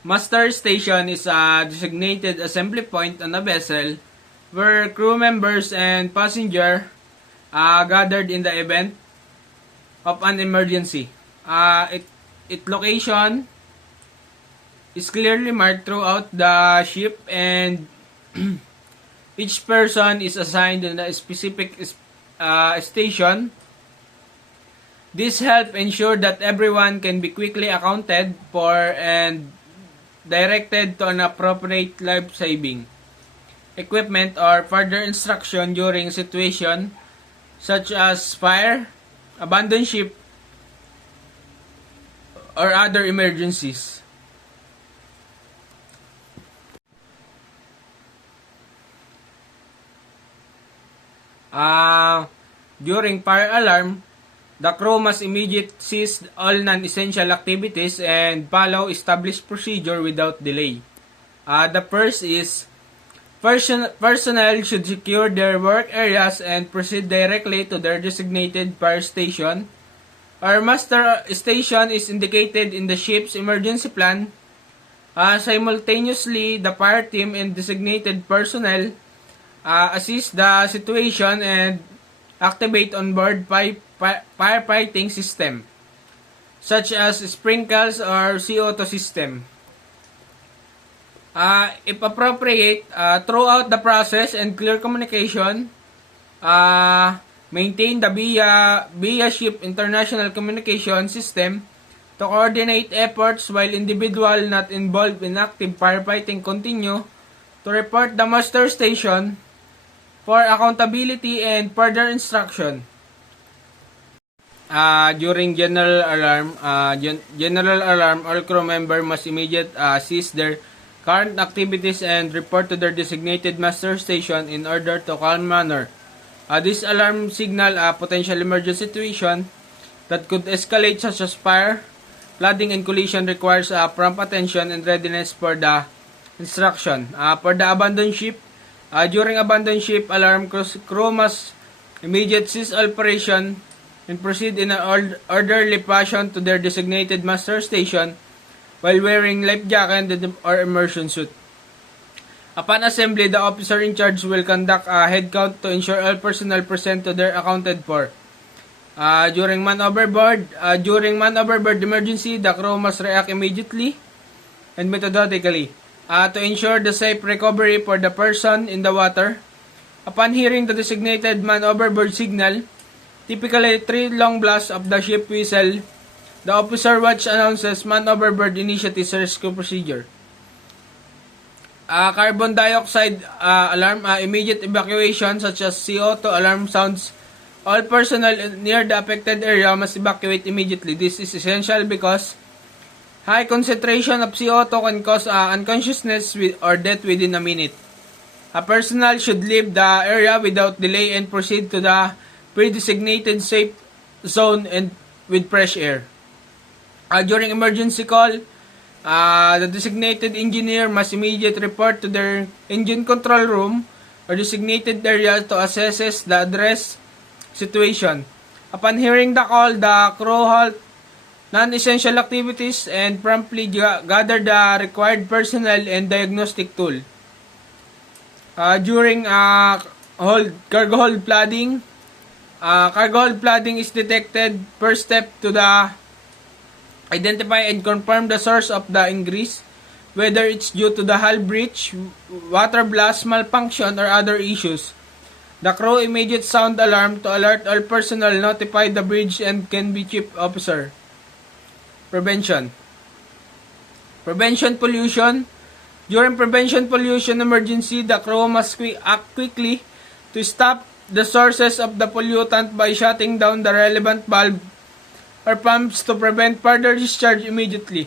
Muster station is a designated assembly point on a vessel where crew members and passenger gathered in the event of an emergency. Its location is clearly marked throughout the ship, and each person is assigned in a specific station. This helps ensure that everyone can be quickly accounted for and directed to an appropriate life-saving equipment or further instruction during situation such as fire, abandoned ship, or other emergencies. During fire alarm, the crew must immediately cease all non-essential activities and follow established procedure without delay. The first is personnel should secure their work areas and proceed directly to their designated fire station. Our muster station is indicated in the ship's emergency plan. Simultaneously, the fire team and designated personnel assess the situation and activate onboard firefighting system, such as sprinkles or CO2 system. If appropriate, throughout the process and clear communication, maintain the via ship international communication system to coordinate efforts while individual not involved in active firefighting continue to report the muster station for accountability and further instruction. During general alarm, all crew members must immediately cease their current activities and report to their designated muster station in order to calm manner. This alarm signal a potential emergency situation that could escalate, such as fire, flooding, and collision, requires prompt attention and readiness for the instruction. For the abandoned ship, during abandoned ship alarm, crew must immediately cease operation and proceed in an orderly fashion to their designated muster station while wearing life jacket or immersion suit. Upon assembly, the officer in charge will conduct a head count to ensure all personnel present to their accounted for. During man overboard emergency, the crew must react immediately and methodically to ensure the safe recovery for the person in the water. Upon hearing the designated man overboard signal, typically 3 long blasts of the ship whistle, the officer watch announces man overboard initiative rescue procedure. Carbon dioxide alarm, immediate evacuation such as CO2 alarm sounds. All personnel near the affected area must evacuate immediately. This is essential because high concentration of CO2 can cause unconsciousness or death within a minute. Personnel should leave the area without delay and proceed to the pre-designated safe zone and with fresh air. During emergency call, the designated engineer must immediately report to their engine control room or designated area to assess the address situation. Upon hearing the call, the crew halt non-essential activities and promptly gather the required personnel and diagnostic tool. During cargo hold flooding, is detected. First step to the identify and confirm the source of the ingress, whether it's due to the hull breach, water blast malfunction, or other issues. The crew immediate sound alarm to alert all personnel, notify the bridge and can be chief officer. Prevention pollution. During prevention pollution emergency, the crew must act quickly to stop the sources of the pollutant by shutting down the relevant valve or pumps to prevent further discharge immediately.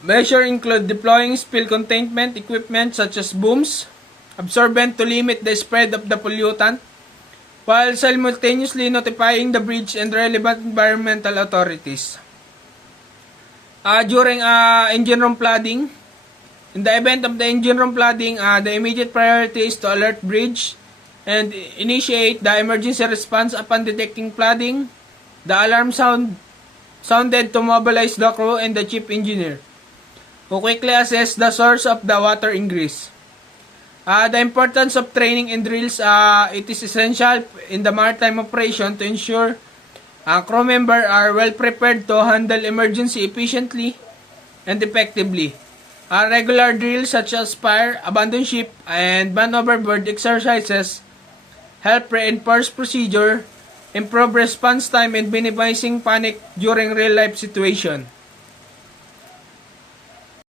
Measures include deploying spill containment equipment such as booms, absorbent to limit the spread of the pollutant, while simultaneously notifying the bridge and relevant environmental authorities. During engine room flooding, in the event of the engine room flooding, the immediate priority is to alert bridge and initiate the emergency response upon detecting flooding. The alarm sounded to mobilize the crew and the chief engineer. who quickly assess the source of the water ingress. The importance of training and drills, it is essential in the maritime operation to ensure crew members are well prepared to handle emergency efficiently and effectively. Regular drills such as fire, abandon ship, and man overboard exercises help reinforce procedure, improve response time, and minimizing panic during real-life situation.